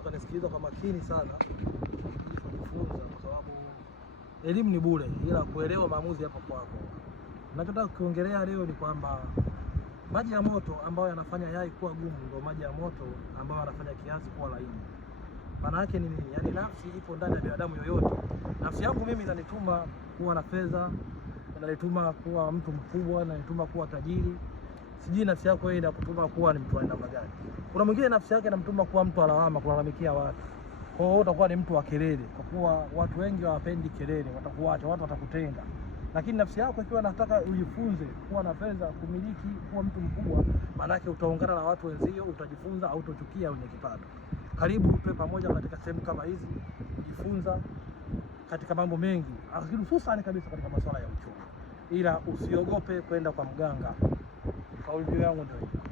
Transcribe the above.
utanisikiliza kwa makini sana ili kujifunza, kwa sababu elimu ni bure, ila kuelewa maamuzi hapo kwako. Ninachotaka kuongelea leo ni kwamba maji ya moto ambayo yanafanya yai kuwa gumu ndio maji ya moto ambayo yanafanya kiazi kuwa laini. Maana yake ni nini? Yaani nafsi ipo ndani ya binadamu yoyote. Nafsi yangu mimi inanituma kuwa na fedha, inanituma kuwa mtu mkubwa, inanituma kuwa tajiri. Sijui nafsi yako wewe inakutuma kuwa ni mtu wa aina gani. Kuna mwingine nafsi yake inamtuma kuwa mtu alawama, kulalamikia watu. Kwa hiyo utakuwa ni mtu wa kelele, kwa kuwa watu wengi hawapendi kelele, watakuacha, watu watakutenga. Lakini nafsi yako ikiwa nataka ujifunze kuwa na fedha, kumiliki, kuwa mtu mkubwa, maana yake utaungana na watu wenzio, utajifunza au utachukia wenye kipato. Karibu tuwe pamoja katika sehemu kama hizi, kujifunza katika mambo mengi, hususan kabisa katika masuala ya uchumi. Ila usiogope kwenda kwa mganga. Kauli yangu ndio hiyo.